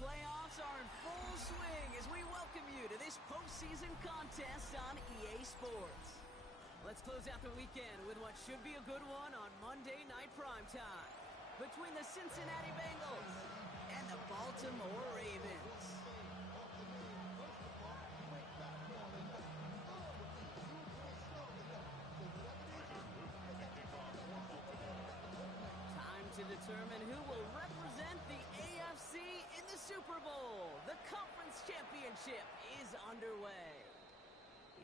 playoffs are in full swing as we welcome you to this postseason contest on EA Sports. Let's close out the weekend with what should be a good one on Monday Night Primetime between the Cincinnati Bengals and the Baltimore Ravens. Time to determine who will represent the AFC in the Super Bowl. The Conference Championship is underway.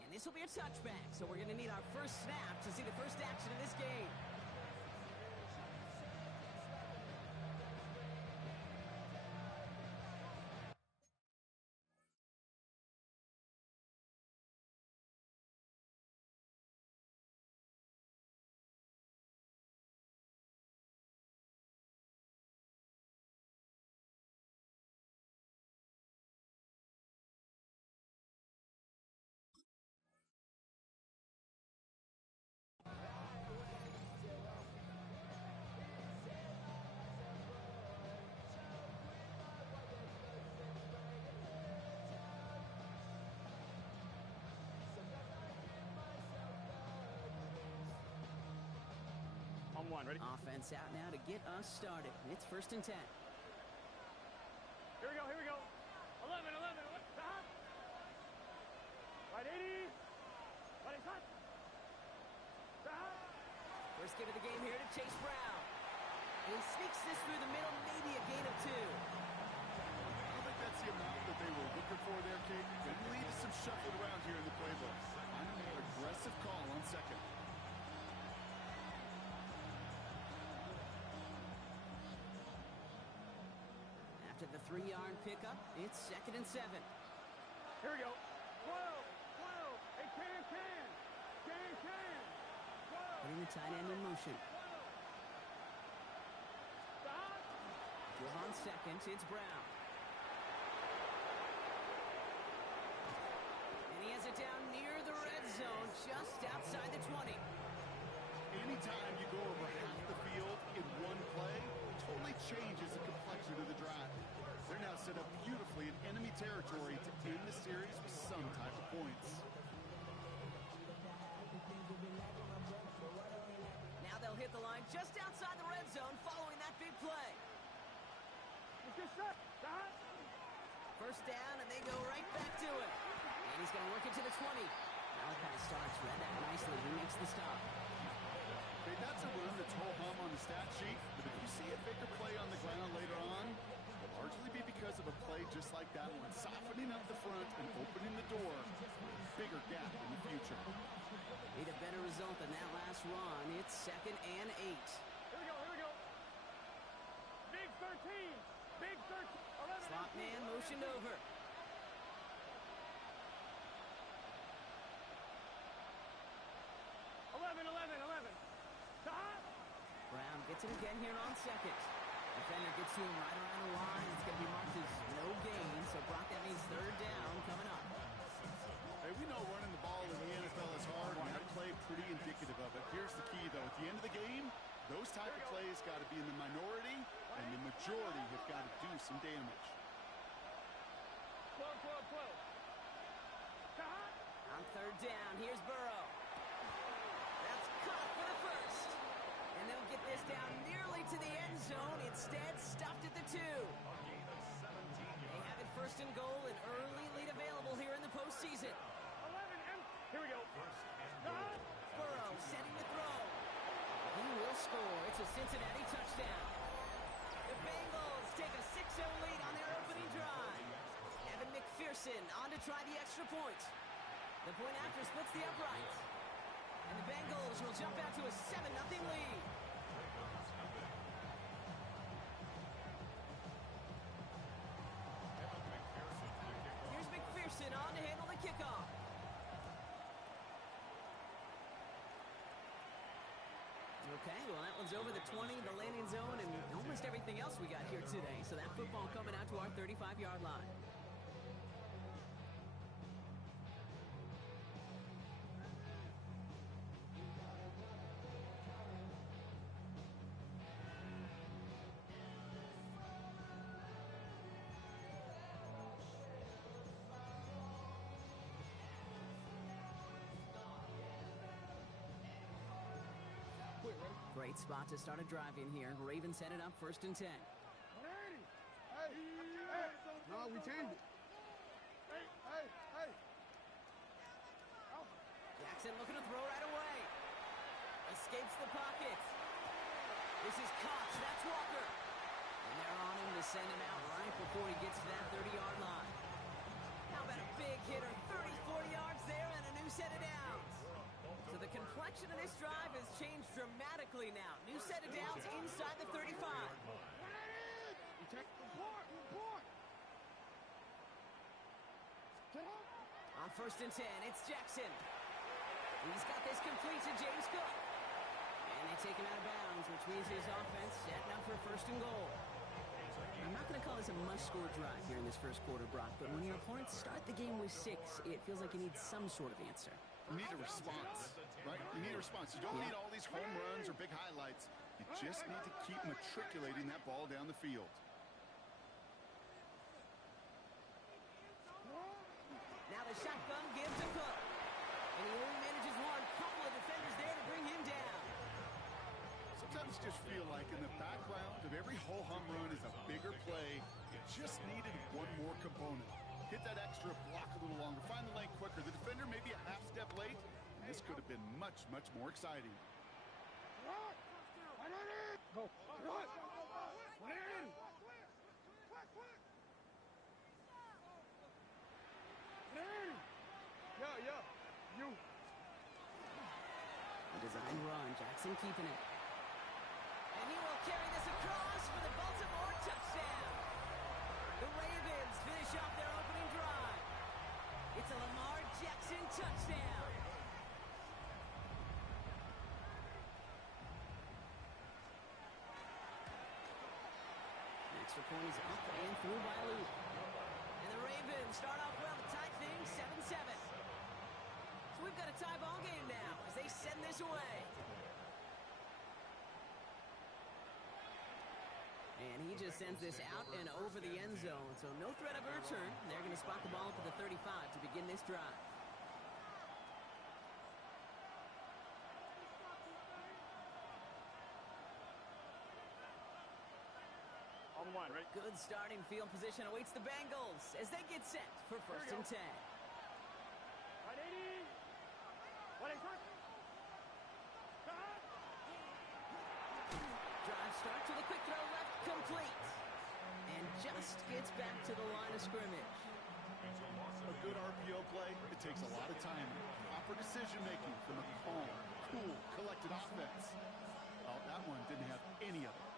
And this will be a touchback, so we're going to need our first snap to see the first action of this game. On one, ready? Offense out now to get us started. It's 1st and 10. Here we go, here we go. 11. Stop. Right 80. Right hot. Stop. First give of the game here to Chase Brown. And he sneaks this through the middle, maybe a gain of 2. I don't think that's the amount that they were looking for there, Kate. They leave some shuffled around here in the playbook. I'm a more aggressive call on second. After the 3-yard pickup, it's 2nd and 7. Here we go. 12. Hey, can. 12. Putting the tight end in motion. Stop. Give on second, it's Brown. And he has it down near the red zone, just outside the 20. Anytime you go over half the field in one play, it totally changes the complexion of the drive. They're now set up beautifully in enemy territory to end the series with some type of points. Now they'll hit the line just outside the red zone following that big play. Let's get set. Stop. First down, and they go right back to it. And he's going to work it to the 20. Malachi Starks read that nicely. He makes the stop. Okay, that's a run that's ho-hum on the stat sheet, but if you see a bigger play on the ground later on, it'll largely be because of a play just like that one, softening up the front and opening the door, bigger gap in the future. Need a better result than that last run. It's 2nd and 8. Here we go. Big 13. 11. Slot man motioned over. Stop. Brown gets it again here on second. Defender gets to him right around the line. It's going to be marked as no gain. So, Brock, that means 3rd down coming up. Hey, we know running the ball in the NFL is hard, and that play pretty indicative of it. Here's the key, though. At the end of the game, those type of plays got to be in the minority, and the majority have got to do some damage. 12. Stop. On 3rd down, here's Burrow. That's caught for the first. And they'll get this down nearly to the end zone. Instead, stopped at the 2. They have it 1st and goal, an early lead available here in the postseason. 11. Here we go. Stop. Burrow setting the throw. He will score. It's a Cincinnati touchdown. The Bengals take a 6-0 lead on their opening drive. Evan McPherson on to try the extra point. The point after splits the uprights. And the Bengals will jump out to a 7-0 lead. Here's McPherson on to handle the kickoff. Okay, well, that one's over the 20, the landing zone, and almost everything else we got here today. So that football coming out to our 35-yard line. Great spot to start a drive in here. Ravens headed up 1st and 10. No, we changed it. Jackson looking to throw right away. Escapes the pocket. This is Koch. That's Walker. And they're on him to send him out right before he gets to that 30-yard line. How about a big hitter? 30, 40 yards there and a new set of downs. So the complexion of this drive has changed dramatically now. New set of downs inside the 35. On 1st and 10, it's Jackson. He's got this complete to James Cook. And they take him out of bounds, which means his offense setting up for 1st and goal. I'm not going to call this a must-score drive here in this first quarter, Brock, but when your opponents start the game with 6, it feels like you need some sort of answer. You need a response, right? You need a response. You don't need all these home runs or big highlights. You just need to keep matriculating that ball down the field. Now the shotgun gives to Cook. And he only manages one. Couple of defenders there to bring him down. Sometimes you just feel like in the background of every home run is a bigger play. You just needed one more component. Hit that extra block a little longer. Find the lane quicker. The defender may be a half step late. And this could have been much, much more exciting. Go. Yeah. You. A design run. Jackson keeping it. And he will carry this across for the Baltimore touchdown. The Ravens finish off their opening drive. It's a Lamar Jackson touchdown. Extra point is up and through by Luke. And the Ravens start off well to tie things 7-7. So we've got a tie ball game now as they send this away. And he just sends this out and over the end zone. So no threat of a return. They're going to spot the ball to the 35 to begin this drive. On 1, right? Good starting field position awaits the Bengals as they get set for 1st and 10. Right, 80. What is it? Drive starts with a quick throw left, complete. And just gets back to the line of scrimmage. A good RPO play, it takes a lot of time. Proper decision-making from a calm, cool, collected offense. Well, that one didn't have any of it.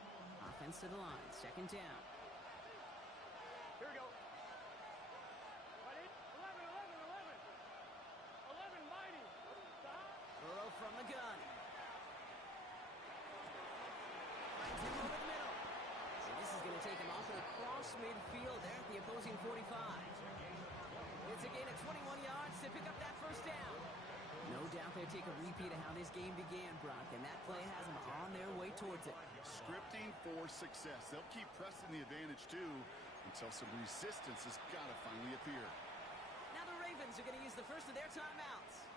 Offense to the line, 2nd down. Here we go. Right, 11, mighty. Stop. Burrow from the gun. Finds him over the middle. So this is going to take him off and across midfield there at the opposing 45. It's a gain of 21 yards to pick up that 1st down. No doubt they'll take a repeat of how this game began, Brock, and that play has them on their way towards it. Scripting for success. They'll keep pressing the advantage, too, until some resistance has got to finally appear. Now the Ravens are going to use the first of their timeouts.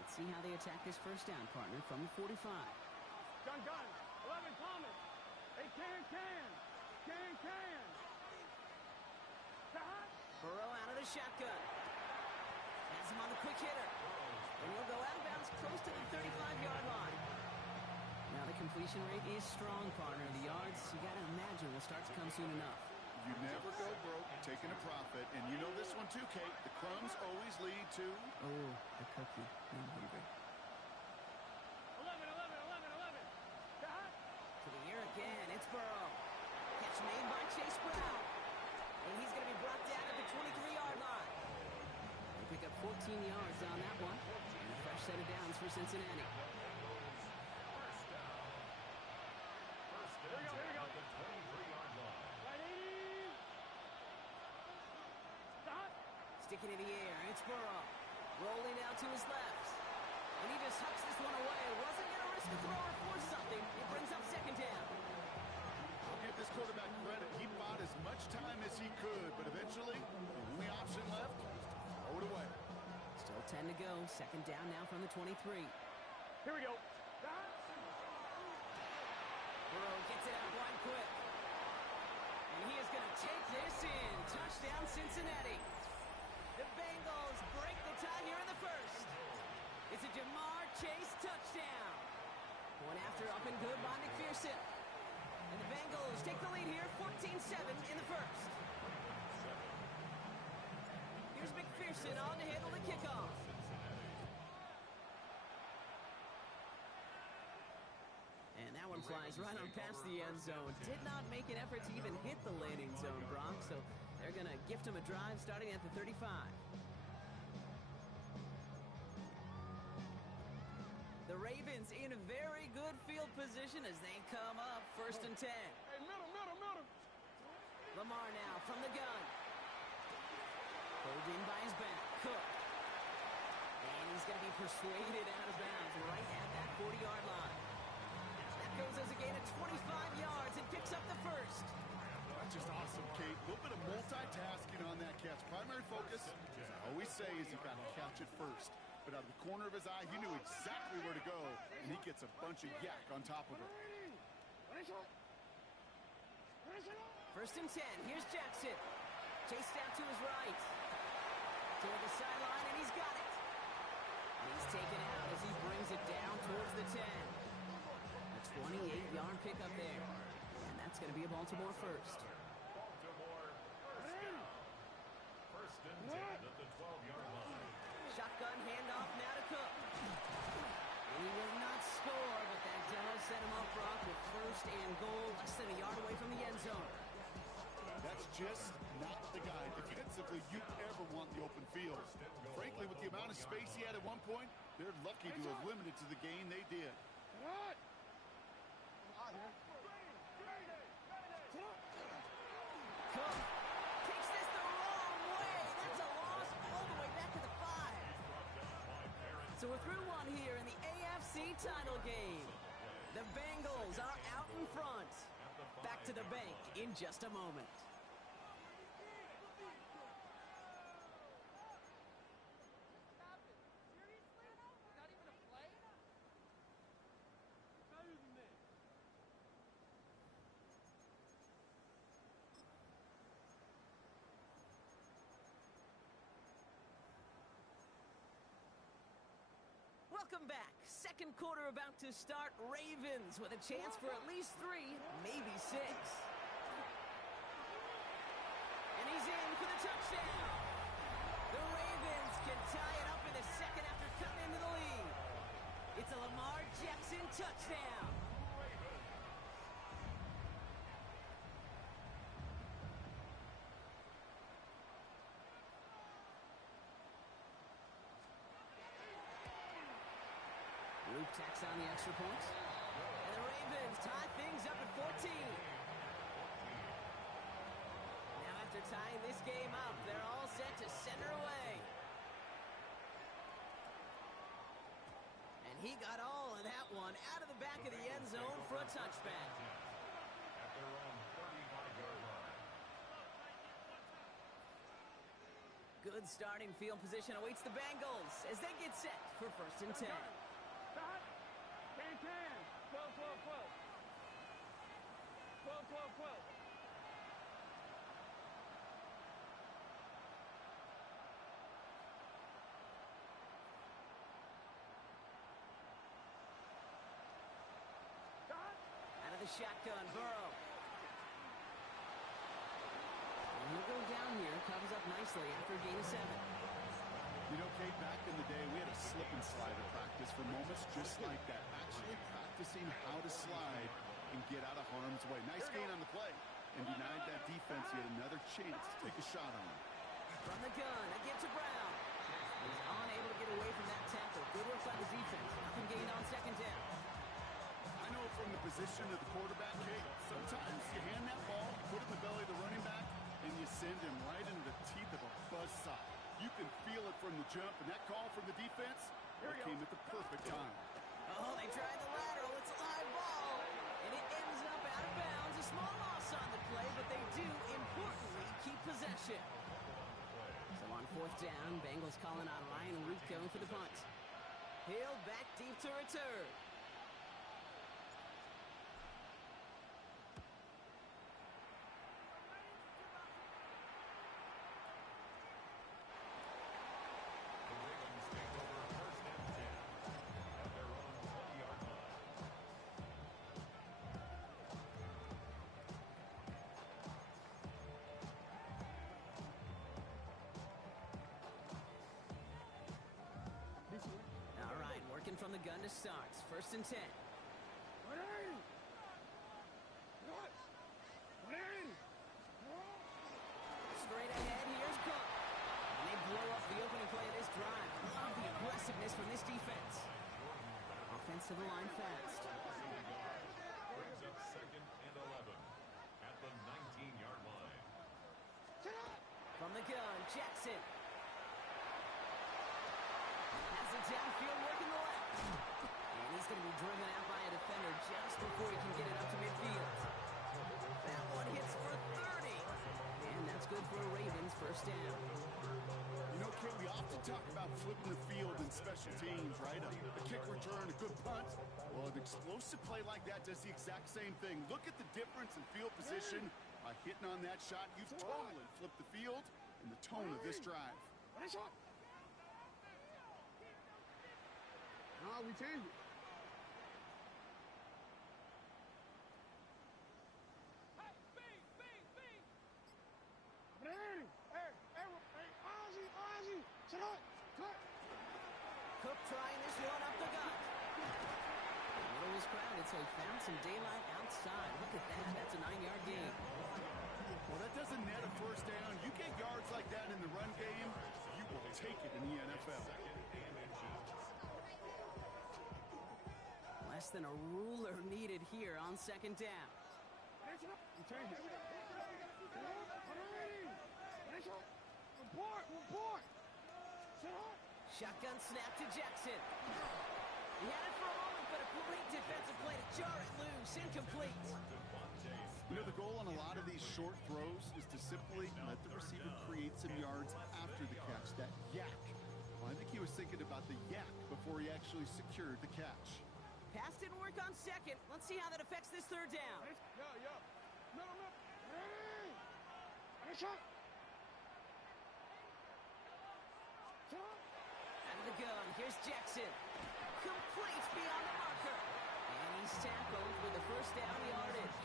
Let's see how they attack this 1st down, partner, from the 45. Gun. 11, Thomas. Hey, can. Stop. Burrow out of the shotgun. Has him on the quick hitter. And he'll go out of bounds close to the 35-yard line. Now the completion rate is strong, partner. The yards, you got to imagine, will start to come soon enough. You never go broke taking a profit. And you know this one, too, Kate. The crumbs always lead to... Oh, the cookie. I'm hungry. 11. Stop. To the air again. It's Burrow. Catch made by Chase Brown. And he's going to be brought down at the 23-yard line. They pick up 14 yards on that one. And a fresh set of downs for Cincinnati. Here we go. Right, 80. Stop. Sticking in the air. It's Burrow. Rolling out to his left. And he just hucks this one away. Wasn't going to risk a throw or force something. It brings up 2nd down. I'll give this quarterback credit. He bought as much time as he could, but eventually, the only option left was to throw it away. Still 10 to go. 2nd down now from the 23. Here we go. Stop. Gets it out wide quick. And he is going to take this in. Touchdown, Cincinnati. The Bengals break the tie here in the first. It's a Jamar Chase touchdown. One after up and good by McPherson. And the Bengals take the lead here, 14-7 in the first. Here's McPherson on to handle the kickoff. And that one flies right on past the end zone. Did not make an effort to even hit the landing zone, Brock. So they're going to gift him a drive starting at the 35. The Ravens in a very good field position as they come up first and 10. Hey, middle. Lamar now from the gun. Pulled in by his back. Cook. And he's going to be persuaded out of bounds right at that 40-yard line. That goes as a gain of 25 yards and picks up the first. That's just awesome, Kate. A little bit of multitasking on that catch. Primary focus, as I always say, is you got to catch it first. But out of the corner of his eye, he knew exactly where to go, and he gets a bunch of yak on top of it. First and 10. Here's Jackson. Chased out to his right. Toward the sideline, and he's got it. And he's taken out as he brings it down towards the 10. A 28-yard pickup there. And that's going to be a Baltimore first. First and 10 at the 12-yard line. Shotgun handoff now to Cook. And he will not score, but that does set him up, Brock, with first and goal, less than a yard away from the end zone. That's just not the guy defensively you ever want the open field. Frankly, with the amount of space he had at one point, they're lucky to have limited to the gain they did. What? Cook takes this the wrong way. That's a loss all the way back to the 5. So we're through one here in the AFC title game. The Bengals are out in front. Back to the bank in just a moment. Welcome back. Second quarter about to start. Ravens with a chance for at least 3, maybe 6. And he's in for the touchdown. The Ravens can tie it up in the second after coming into the lead. It's a Lamar Jackson touchdown. Luke tacks on the extra point. And the Ravens tie things up at 14. Now after tying this game up, they're all set to center away. And he got all of that one out of the back of the end zone for a touchback. At their own 35-yard line. Good starting field position awaits the Bengals as they get set for first and 10. 10. 12. Out of the shotgun, Burrow. And he'll go down here, covers up nicely after a gain of 7. You know, Kate, back in the day, we had a slip and slide at practice for moments just like that. Actually practicing how to slide and get out of harm's way. Nice gain on the play. And denied that defense yet another chance to take a shot on him. From the gun, again to Brown. He's unable to get away from that tackle. Good work by the defense. Nothing gained on second down. I know from the position of the quarterback, Kate, sometimes you hand that ball, you put it in the belly of the running back, and you send him right into the teeth of a buzzsaw. You can feel it from the jump, and that call from the defense came at the perfect time. Oh, they tried the lateral. It's a live ball. And it ends up out of bounds. A small loss on the play, but they do, importantly, keep possession. So on fourth down, Bengals calling on Ryan Rico for the punt. Hill back deep to return. to start. First and 10. Straight ahead, here's Cook. And they blow up the opening play of this drive. Love the aggressiveness from this defense. Offensive line fast. Brings up second and 11 at the 19-yard line. From the gun, Jackson. Has it downfield, working the left. And he's going to be driven out by a defender just before he can get it up to midfield. That one hits for 30. And that's good for a Ravens first down. You know, Kate, we often talk about flipping the field in special teams, right? A kick return, a good punt. Well, an explosive play like that does the exact same thing. Look at the difference in field position. By hitting on that shot, you've totally flipped the field and the tone of this drive. Nah, we changed it. Cook trying this one up the gut. The middle was crowded, so he found some daylight outside. Look at that. That's a 9-yard gain. Well, that doesn't net a first down. You get yards like that in the run game, you will take it in the NFL. Less than a ruler needed here on second down. Shotgun snap to Jackson. He had it for a moment, but a great defensive play to jar it loose. Incomplete. You know, the goal on a lot of these short throws is to simply let the receiver create some yards after the catch, that yak. Well, I think he was thinking about the yak before he actually secured the catch. Pass didn't work on second. Let's see how that affects this third down. Out of the gun, here's Jackson. Complete beyond the marker. And he's tackled with the first down yardage.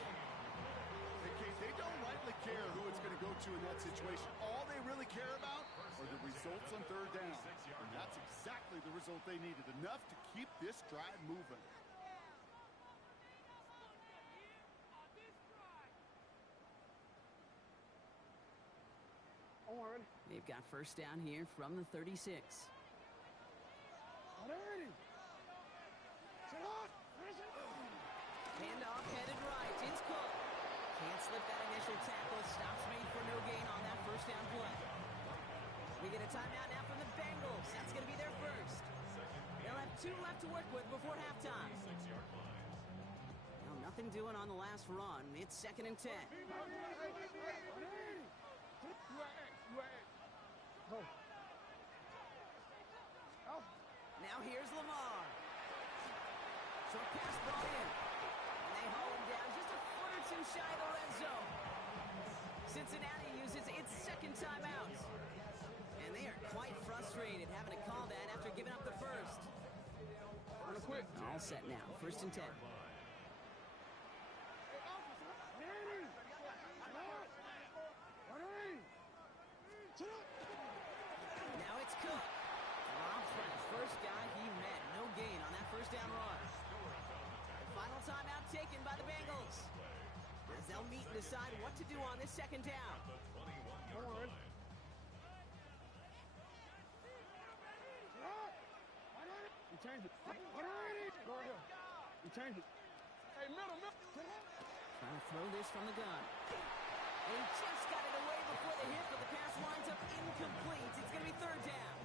They don't rightly care who it's going to go to in that situation. All they really care about are the results on third down. And that's exactly the result they needed. Enough to keep this drive moving. They've got first down here from the 36. Handoff headed right. It's Cook. Can't slip that initial tackle. Stops made for no gain on that first down play. We get a timeout now from the Bengals. That's going to be their first. They'll have 2 left to work with before halftime. Well, nothing doing on the last run. It's second and 10. Now here's Lamar. Short pass brought in. And they haul him down just a foot or two shy of the red zone. Cincinnati uses its second timeout. And they are quite frustrated having to call that after giving up the first. All set now. First and 10. Now it's Cook. Rob Fred, first guy he met. No gain on that first down run. Final timeout taken by the Bengals, as they'll meet and decide what to do on this second down. Change it. Hey, middle. Trying to throw this from the gun. And he just got it away before the hit, but the pass winds up incomplete. It's going to be third down.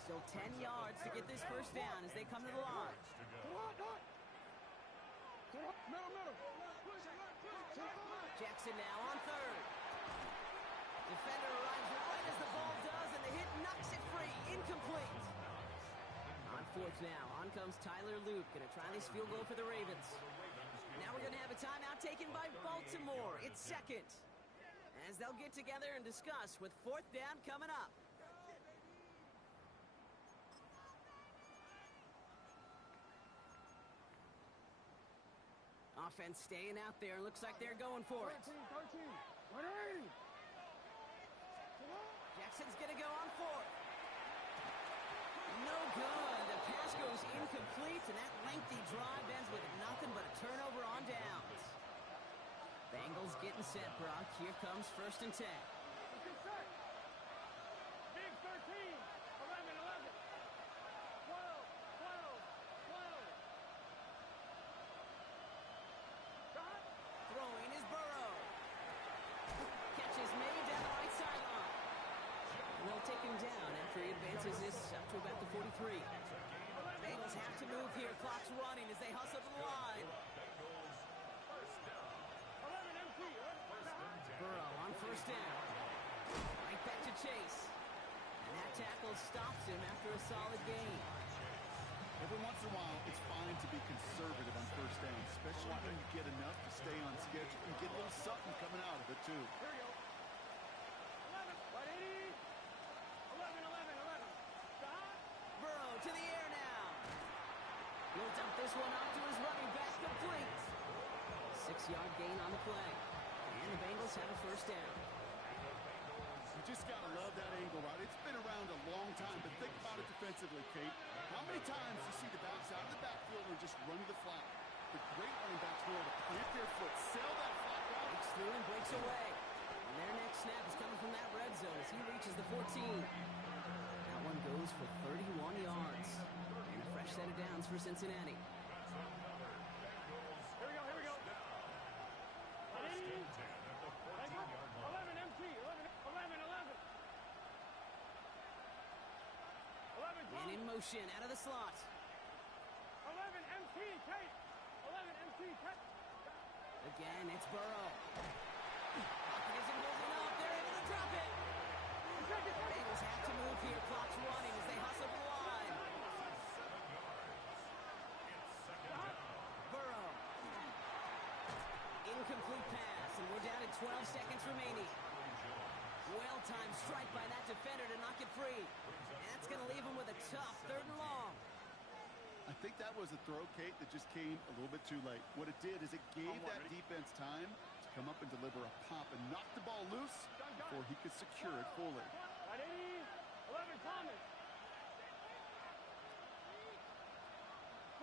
Still 10 yards to get this first down as they come to the line. Jackson now on third. Defender arrives right as the ball does, and the hit knocks it free. Incomplete. On fourth now, on comes Tyler Luke. Going to try this field goal for the Ravens. Now we're going to have a timeout taken by Baltimore. It's second, as they'll get together and discuss with fourth down coming up. Offense staying out there. Looks like they're going for it. Jackson's going to go on fourth. No good. The pass Pass goes incomplete, and that lengthy drive ends with nothing but a turnover on downs. Bengals getting set, Brock. Here comes 1st and 10. Get set. Big 13, 11, 11. 12, 12, 12. Shot. Throwing is Burrow. Catch is made down the right sideline. And they'll take him down after he advances this up to about the 43. Bengals have to move here. Clock's running as they hustle to the line. 11 MT. Burrow on 1st down. Right back to Chase. And that tackle stops him after a solid gain. Every once in a while, it's fine to be conservative on 1st down, especially when you get enough to stay on schedule and get a little something coming out of it, too. Here we go. 11, 180. 11, 11, 11. Shot. Burrow to the air now. He'll dump this one off to his running back, complete. 6-yard gain on the play. And the Bengals have a 1st down. You just got to love that angle, right? It's been around a long time, but think about it defensively, Kate. How many times you see the backs out of the backfield or just run to the flat? The great running backs know how to plant their foot, sail that flat route. Breaks through and breaks away. And their next snap is coming from that red zone as he reaches the 14. That one goes for 31 yards. And a fresh set of downs for Cincinnati. Here we go, here we go. 180. 11 MT. 11, 11, 11. 11, And in motion out of the slot. 11 MT, Kate. 11 MT, Kate. Again, it's Burrow. Pocket isn't holding up. They're able to drop it. Bengals have to move here. Clock's running as they hustle to the line. Burrow. Incomplete pass, and we're down to 12 seconds remaining. Well-timed strike by that defender to knock it free. And that's going to leave him with a tough 3rd and long. I think that was a throw, Kate, that just came a little bit too late. What it did is it gave that defense time to come up and deliver a pop and knock the ball loose before he could secure it fully. 180. 11 Thomas.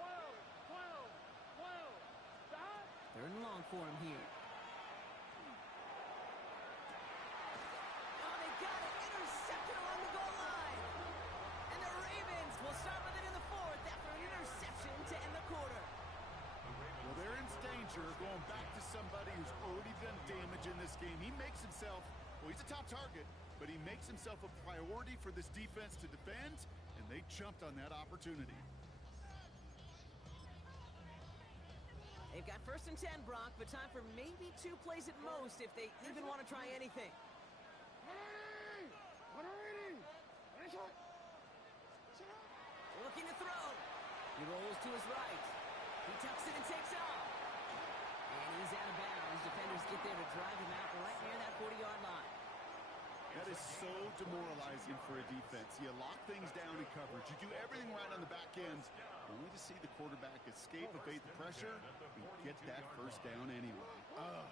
12, 12, 12. Stop. 3rd and long for him here. Oh, they got it. Intercepted along the goal line. And the Ravens will start with it in the 4th after an interception to end the quarter. Well, they're in danger going back to somebody who's already done damage in this game. He makes himself, well, he's a top target, but he makes himself a priority for this defense to defend, and they jumped on that opportunity. They've got 1st and 10, Brock, but time for maybe 2 plays at most if they even want to try anything. 180. Looking to throw. He rolls to his right. He tucks it and takes off. And he's out of bounds. Defenders get there to drive him out right near that 40-yard line. That is so demoralizing for a defense. You lock things down in coverage. You do everything right on the back end, only to see the quarterback escape, evade the pressure, and get that 1st down anyway. Yo.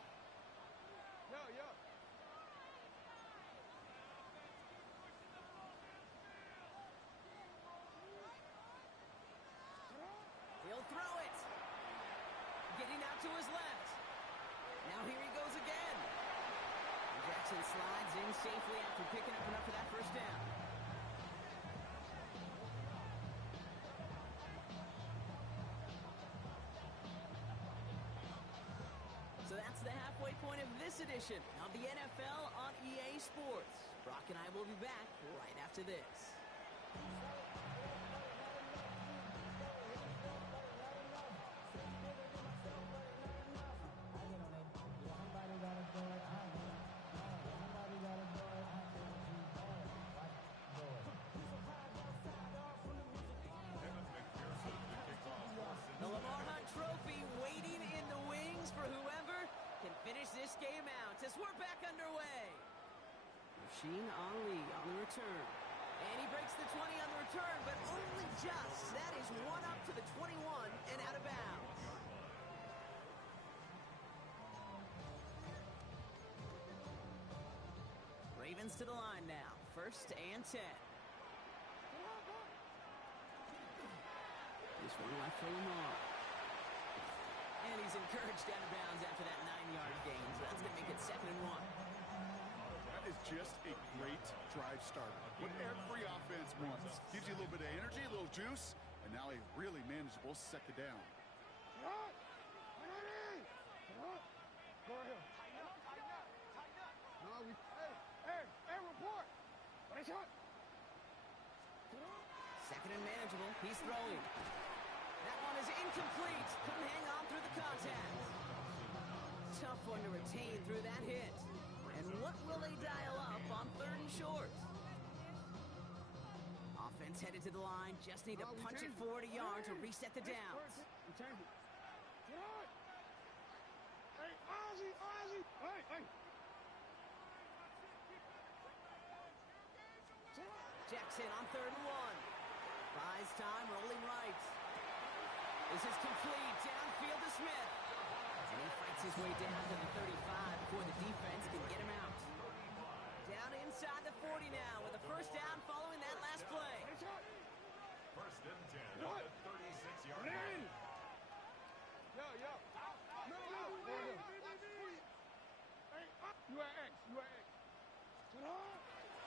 He'll throw it. Getting out to his left. Now here he goes again. Jackson slides in safely after picking up enough for that 1st down. So that's the halfway point of this edition of the NFL on EA Sports. Brock and I will be back right after this. This game out as we're back underway. Rasheen Ali on the return. And he breaks the 20 on the return, but only just. That is one up to the 21 and out of bounds. Ravens to the line now. 1st and 10. This one left for Lamar. And he's encouraged out of bounds after that 9-yard gain. So that's going to make it 2nd and 1. That is just a great drive starter. What every offense wants. Gives you a little bit of energy, a little juice, and now a really manageable 2nd down. Go ahead. No, hey, report. Nice shot. 2nd and manageable. He's throwing. That one is incomplete. Couldn't hang on through the contact. Tough one to retain through that hit. And what will they dial up on 3rd and short? Offense headed to the line. Just need to punch it forward a yard to reset the downs. We changed it. Hey, Ozzy. Hey. Jackson on 3rd and 1. Buys time, rolling right. This is complete. Downfield to Smith. And he fights his way down to the 35 before the defense can get him out. Down inside the 40 now with a 1st down following that last play. 1st and 10 at the 36-yard line. Yo. Middle. Hey, you at X.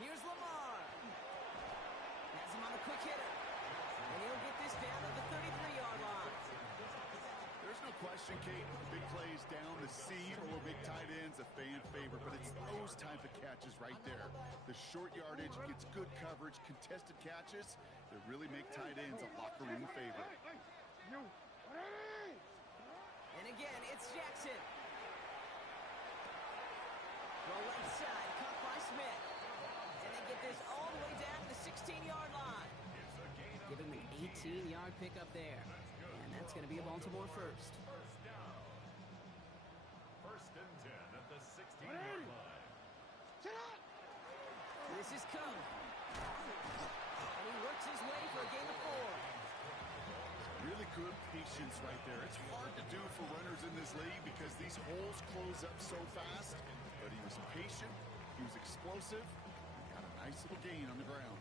Here's Lamar. Has him on the quick hitter. And he'll get this down to the 33-yard line. There's no question, Kate, big plays down the seam or big tight ends, a fan favorite, but it's those type of catches right there. The short yardage gets good coverage, contested catches that really make tight ends a locker room favorite. And again, it's Jackson. Well, right side, caught by Smith. And they get this all the way down to the 16-yard line. Giving the 18-yard pickup there. And that's going to be a Baltimore 1st. 1st and 10 at the 16-yard line. This is Cook. And he works his way for a gain of 4. Really good patience right there. It's hard to do for runners in this league because these holes close up so fast. But he was patient, he was explosive, and got a nice little gain on the ground.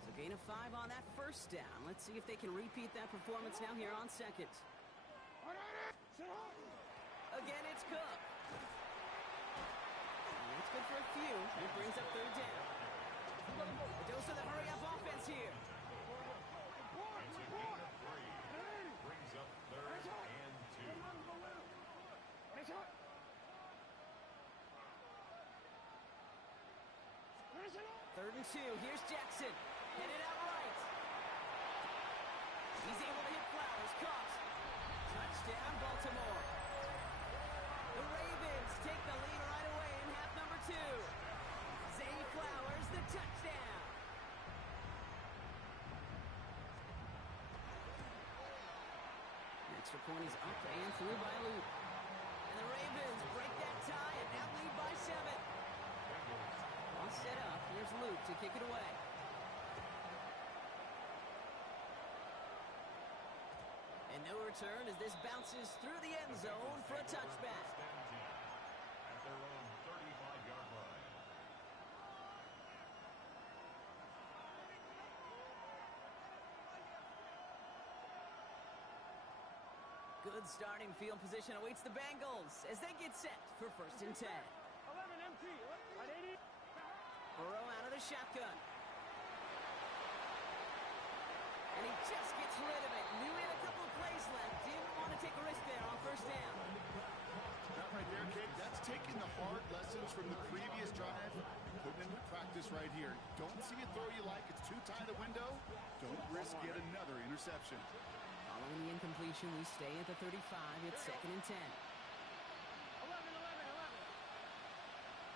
So gain of 5 on that 1st down. Let's see if they can repeat that performance now here on 2nd. Again, it's Cook. And that's good for a few. It brings up 3rd down. A dose of the hurry-up offense here. It's a gain of 3. Brings up 3rd and 2. 3rd and 2. Here's Jackson. Headed out right. He's able to hit Flowers. Caught. Touchdown, Baltimore. The Ravens take the lead right away in half number 2. Zay Flowers, the touchdown. Extra point is up and through by Luke. And the Ravens break that tie and now lead by 7. All set up. Here's Luke to kick it away. And no return as this bounces through the end zone for a touchback. At their own 35-yard line. Good starting field position awaits the Bengals as they get set for 1st and 10. 11 MT. At 80. Burrow out of the shotgun. And he just gets rid of it. Knew he had a couple of plays left. Didn't want to take a risk there on 1st down. That right there, Kate, that's taking the hard lessons from the previous drive, putting into practice right here. Don't see a throw you like, it's too tight a window. Don't risk yet another interception. Following the incompletion, we stay at the 35. It's 2nd and 10. 11.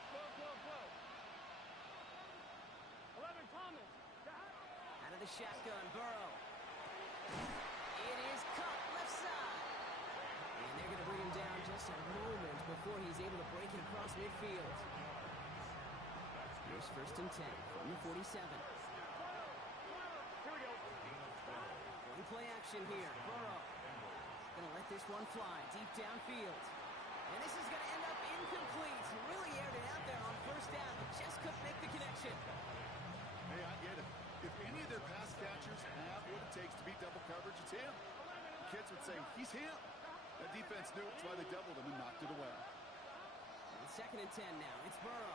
Close. 11 Thomas. Out of the shotgun, Burrow. It is caught left side. And they're going to bring him down just a moment before he's able to break it across midfield. Here's 1st and 10 from the 47. Here we go. One play action here. Burrow going to let this one fly deep downfield. And this is going to end up incomplete. Really aired it out there on 1st down, but just couldn't make the connection. Hey, I get it. If any of their pass catchers have what it takes to beat double coverage, it's him. say, he's him. That defense knew it's why they doubled him and knocked it away. And 2nd and 10 now. It's Burrow.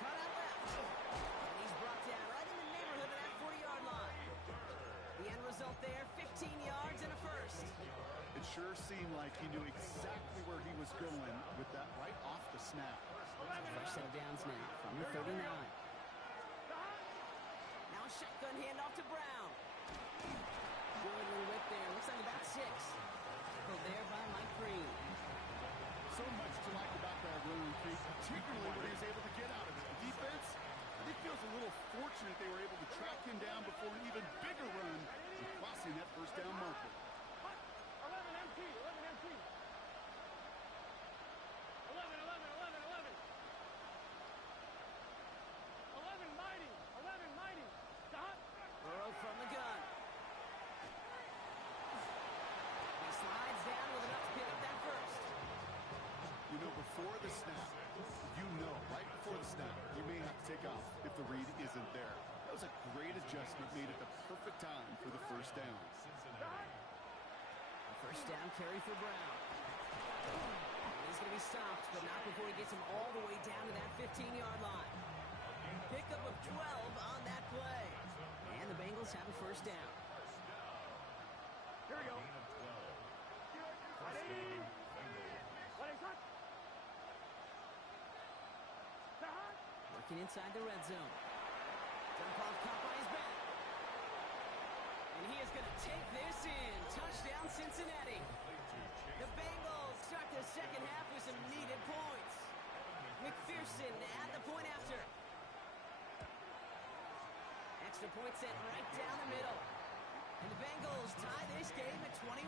Cut out left. And he's brought down right in the neighborhood of that 40-yard line. The end result there, 15 yards and a first. It sure seemed like he knew exactly where he was going with that right off the snap. First set of downs now from the 39. Now a shotgun handoff to Brown. Good little whip there. Looks like about 6. Pulled there by Mike Green. So much to like about that run, Creek, particularly when he was able to get out of it. The defense, I think, feels a little fortunate they were able to track him down before an even bigger run and crossing that first down marker. 11 MT, 11 MT. 11, 11, 11, 11. 11 mighty, 11 mighty. Stop. Burrow from the gun. He slides down with enough to pick up that first. You know, before the snap, right before the snap, you may have to take off if the read isn't there. That was a great adjustment made at the perfect time for the first down. First down carry for Brown. He's going to be stopped, but not before he gets him all the way down to that 15-yard line. Pickup of 12 on that play. And the Bengals have a first down. Here we go. Working inside the red zone. Dunkov caught by his back. And he is going to take this in. Touchdown, Cincinnati. The Bengals start the second half with some needed points. McPherson at the point after. Extra point set right down the middle. And the Bengals tie this game at 21.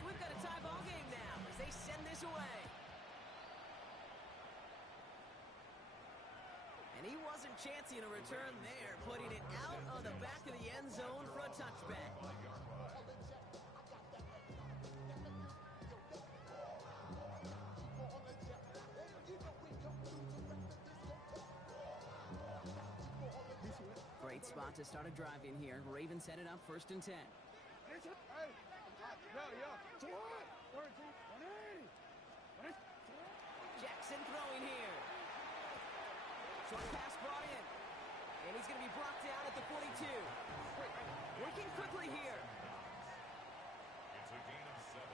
So we've got a tie ball game now as they send this away. And he wasn't chancing a return there, putting it out on the back of the end zone for a touchback. Great spot to start a drive in here. Ravens set it up 1st and 10. Jackson throwing here. Short pass brought in. And he's going to be brought down at the 42. Working quickly here. It's a gain of 7.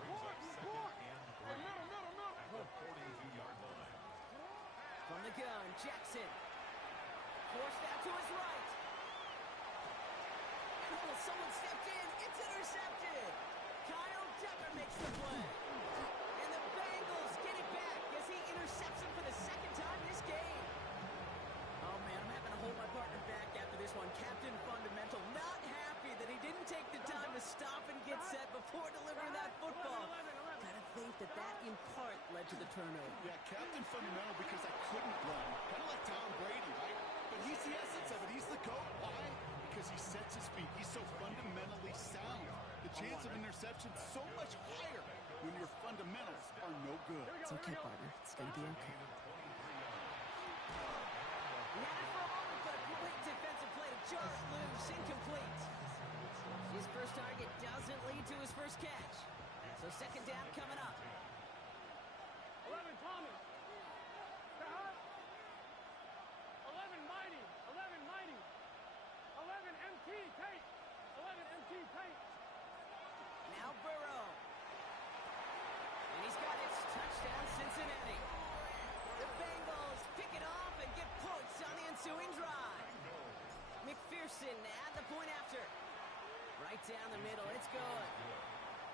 Brings up 2nd and 3 at the 42-yard line. From the gun, Jackson. Forced out to his right. And someone stepped in. It's intercepted. Kyle Decker makes the play. And the Bengals get it back as he intercepts him for the 2nd time this game. Oh, man, I'm having to hold my partner back after this one. Captain Fundamental not happy that he didn't take the time to stop and get set before delivering that football. Gotta think that in part led to the turnover. Yeah, Captain Fundamental because I couldn't run. Kind of like Tom Brady, right? But he's the essence of it. He's the GOAT. Why? Because he sets his feet. He's so fundamentally sound. The chance of interception so much higher when your fundamentals are no good. It's okay, partner. It's going to be okay. He had it for a moment, but a great defensive play to just loose. Incomplete. His first target doesn't lead to his first catch. So 2nd down coming up. 11 Thomas. 11 mighty. 11 mighty. 11 MT Tate. 11 MT Tate. Now Burrow. And he's got it. Touchdown, Cincinnati. The Bengals pick it off and get points on the ensuing drive. McPherson at the point after. Right down the middle. It's good.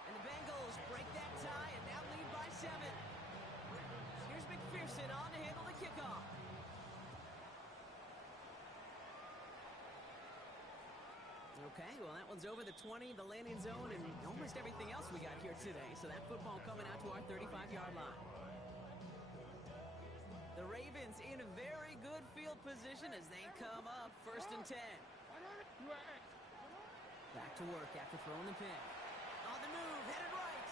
And the Bengals break that tie and now lead by 7. Here's McPherson on to handle the kickoff. Okay, well, that one's over the 20, the landing zone, and almost everything else we got here today. So that football coming out to our 35-yard line. The Ravens in a very good field position as they come up 1st and 10. Back to work after throwing the pick. On the move, headed right.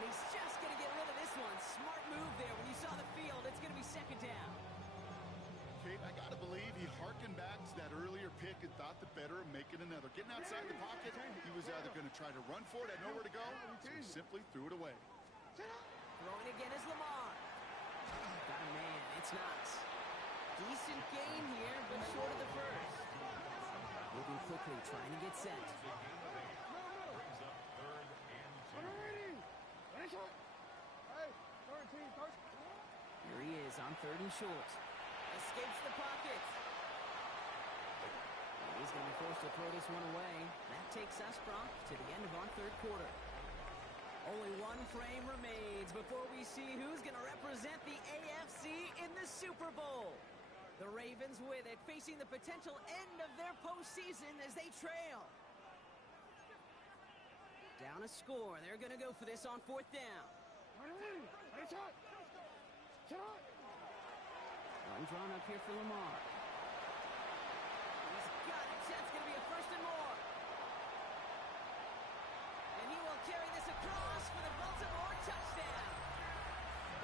And he's just going to get rid of this one. Smart move there. When you saw the field, it's going to be 2nd down. Kate, I got to believe he harkened back to that earlier pick and thought the better of making another. Getting outside the pocket, he was either going to try to run for it, had nowhere to go, so he simply threw it away. Throwing again is Lamar. Got a man. It's Knox. Decent game here, but short of the first. Moving quickly, trying to get set. Brings up 3rd and 2. Hey, 13. Here he is on 3rd and short. Escapes the pocket. He's going to be forced to throw this one away. That takes us, Brock, to the end of our 3rd quarter. Only one frame remains before we see who's going to represent the AFC in the Super Bowl. The Ravens with it, facing the potential end of their postseason as they trail. Down a score. They're going to go for this on 4th down. Run drawn up here for Lamar. He's got it. That's going to be a 1st and more. And he will carry this across for the Baltimore touchdown.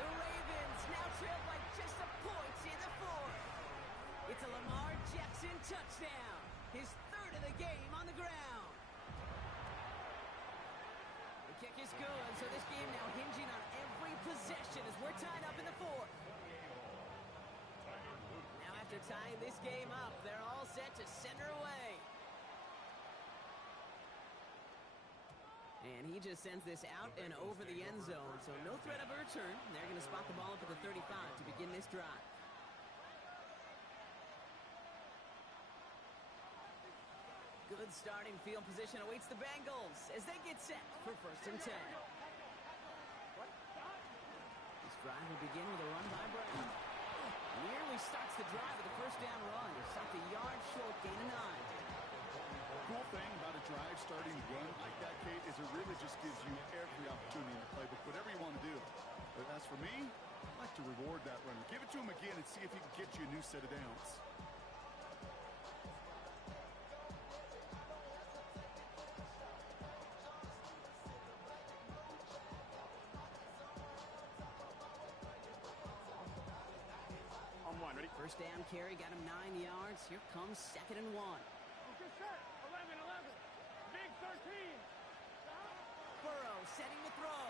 The Ravens now trail by just a point in the 4th. It's a Lamar Jackson touchdown. His 3rd of the game on the ground. The kick is good, so this game now hinging on every possession as we're tied up in the 4th. Now after tying this game up, they're all set to send her away. And he just sends this out and over the end zone, so no threat of a return. They're going to spot the ball up at the 35 to begin this drive. Good starting field position awaits the Bengals as they get set for 1st and 10. This drive will begin with a run by Brown. Nearly starts the drive with a 1st down run. Stopped a yard short, gain of 9. Cool thing about a drive starting run like that, Kate, is it really just gives you every opportunity in the playbook, whatever you want to do. But as for me, I like to reward that runner. Give it to him again and see if he can get you a new set of downs. On 1, ready? 1st down carry, got him 9 yards. Here comes 2nd and 1. Get set. 11. Big 13. Burrow setting the throw.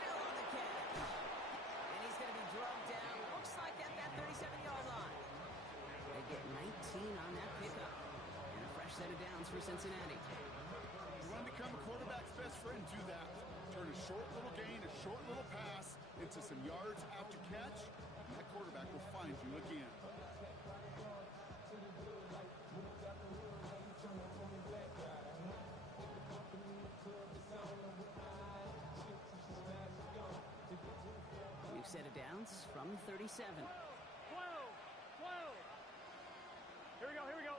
Still on the catch. And he's going to be drugged down. Looks like at that 37-yard line. They get 19 on that pickup. And a fresh set of downs for Cincinnati. You want to become a quarterback's best friend, do that. Turn a short little gain, a short little pass into some yards after catch, and that quarterback will find you again. We've set of downs from 37. 12. Here we go.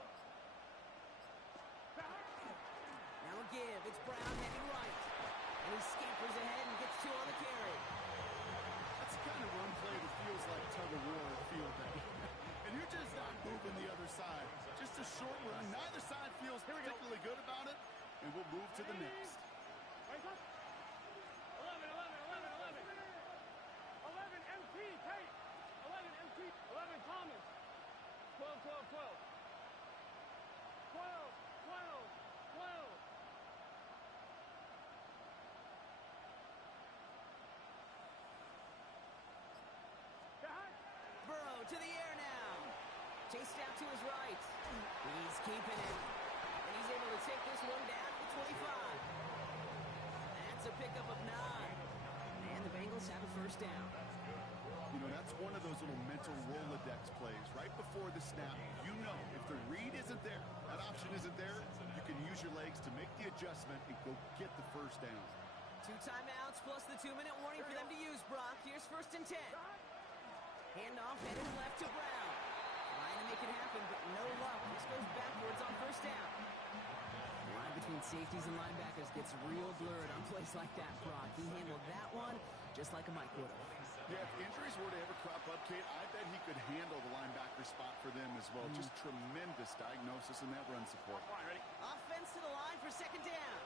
Now a give. It's Brown heading right. And he scampers ahead and gets 2 on the carry. That's the kind of run play that feels like tug of war at field day. And you're just not moving the other side. Just a short run. Neither side feels particularly good about it, and we'll move to the next. 11 MT, Tate. 11 MT. 11 Thomas. 12. 12. Burrow to the air now. Chased out to his right. He's keeping it. And he's able to take this one down to 25. That's a pickup of 9. And the Bengals have a 1st down. You know, that's one of those little mental Rolodex plays. Right before the snap, you know if the read isn't there, that option isn't there, you can use your legs to make the adjustment and go get the 1st down. 2 timeouts plus the 2-minute warning for them to use, Brock. Here's 1st and 10. Handoff headed left to Brown. Trying to make it happen, but no luck. This goes backwards on 1st down. The line between safeties and linebackers gets real blurred on plays like that, Brock. He handled that one just like a Mike would have. Yeah, if injuries were to ever crop up, Kate, I bet he could handle the linebacker spot for them as well. Just tremendous diagnosis in that run support. Come on, ready? Offense to the line for 2nd down.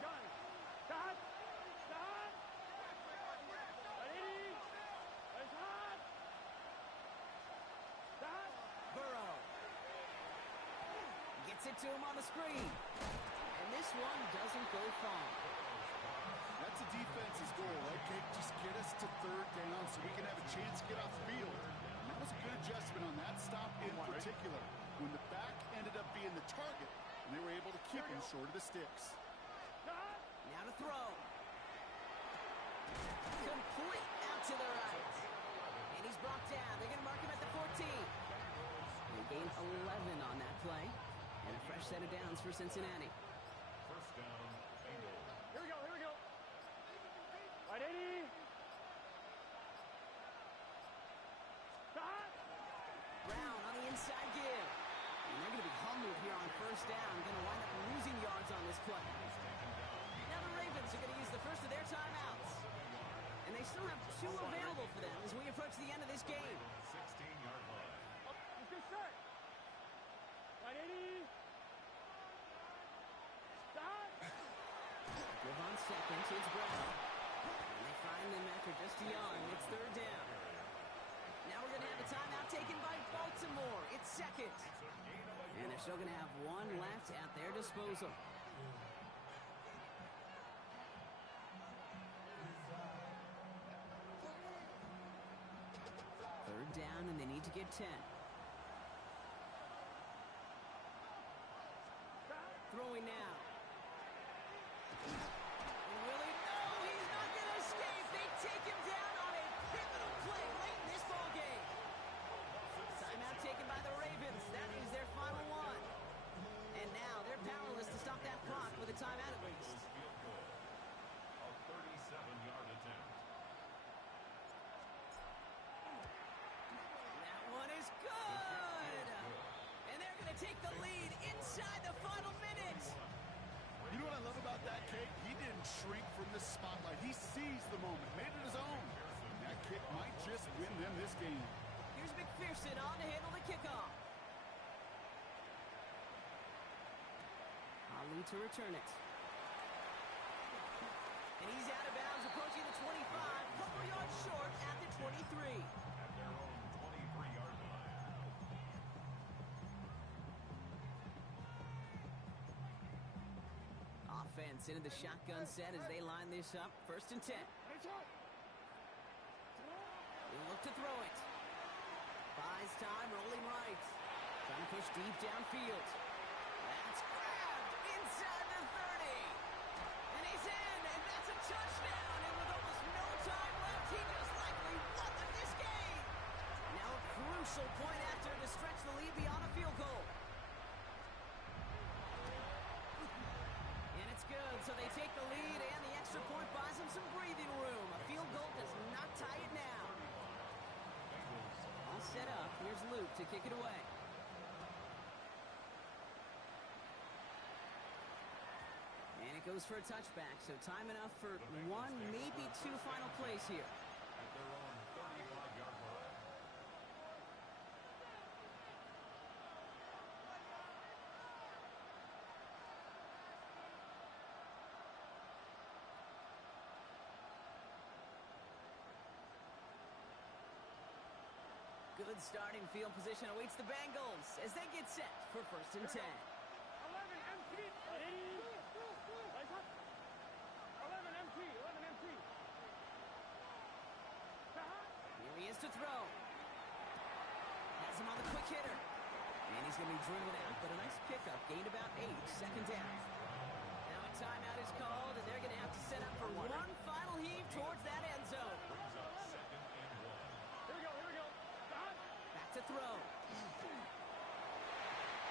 Gun. Stop. Ready? It's hot. Gets it to him on the screen. And this one doesn't go far. That's a defense's goal, right, Kate? Just get us to third down so we can have a chance to get off the field. And that was a good adjustment on that stop in particular, when the back ended up being the target, and they were able to keep him short of the sticks. Now to throw. Complete out to the right. And he's brought down. They're going to mark him at the 14. They gain 11 on that play. And a fresh set of downs for Cincinnati. First down, Bengals. Here we go, here we go. Right, 80. Stop. Brown on the inside give. And they're going to be humbled here on first down. Going to wind up losing yards on this play. Now the Ravens are going to use the first of their timeouts. And they still have 2 available for them as we approach the end of this game. 16-yard line. Up, let's get set. Right, 80. Stop. Give on second. It's Brown. And they find them after just a yard. It's third down. Now we're going to have a timeout taken by Baltimore. It's second. And they're still going to have 1 left at their disposal. Third down, and they need to get 10. Throwing now. Will he? No, he's not going to escape. They take him down on a pivotal play late in this ball game. Timeout taken by the Ravens. That is their final one. And now they're powerless to stop that clock with a timeout at least. Field goal. A 37-yard attempt. That one is good. And they're going to take the lead inside the final minute. You know what I love about that, Kate? He didn't shrink from the spotlight. He seized the moment, made it his own. And that kick might just win them this game. Here's McPherson on to handle the kickoff. Ali to return it. And he's out of bounds, approaching the 25, couple yards short at the 23. At their own 23-yard line. Offense into the shotgun set as they line this up. First and 10. He'll look to throw it. Buys time, rolling right. Trying to push deep downfield. That's grabbed inside the 30. And he's in, and that's a touchdown. And with almost no time left, he just likely won this game. Now a crucial point after to stretch the lead beyond a field goal. And it's good, so they take the lead, and the extra point buys them some breathing room. A field goal does not tie it now. All set up. Here's Luke to kick it away. And it goes for a touchback, so time enough for 1, maybe 2 final plays here. At their own 35-yard line. Good starting field position awaits the Bengals as they get set for first and 10. 11 MT. 11 MT. 11 MT. Here he is to throw. Has him on the quick hitter. And he's going to be dribbled out, but a nice pickup. Gained about 8. Second down. Now a timeout is called, and they're going to have to set up for one final heave towards that end zone. Brings up second and 1. Here we go, here we go. Stop. Back to throw.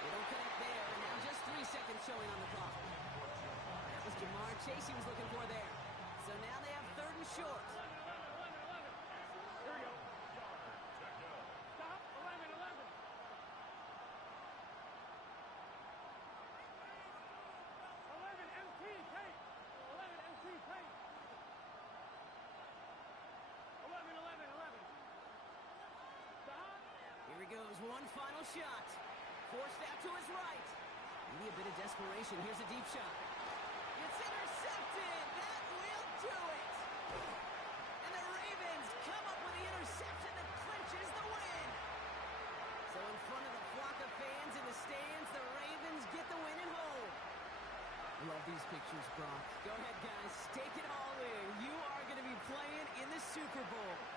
They don't connect there, and now just 3 seconds showing on the clock. That was Jamar Chase he was looking for there. So now they have third and short. 11. Here we go. Stop. 11. 11 MT. Take. 11 MT. Take. 11. Stop. Here he goes, one final shot. Forced out to his right. Maybe a bit of desperation. Here's a deep shot. It's intercepted. That will do it. And the Ravens come up with the interception that clinches the win. So in front of the flock of fans in the stands, the Ravens get these pictures, Brock. Go ahead, guys. Take it all in. You are going to be playing in the Super Bowl.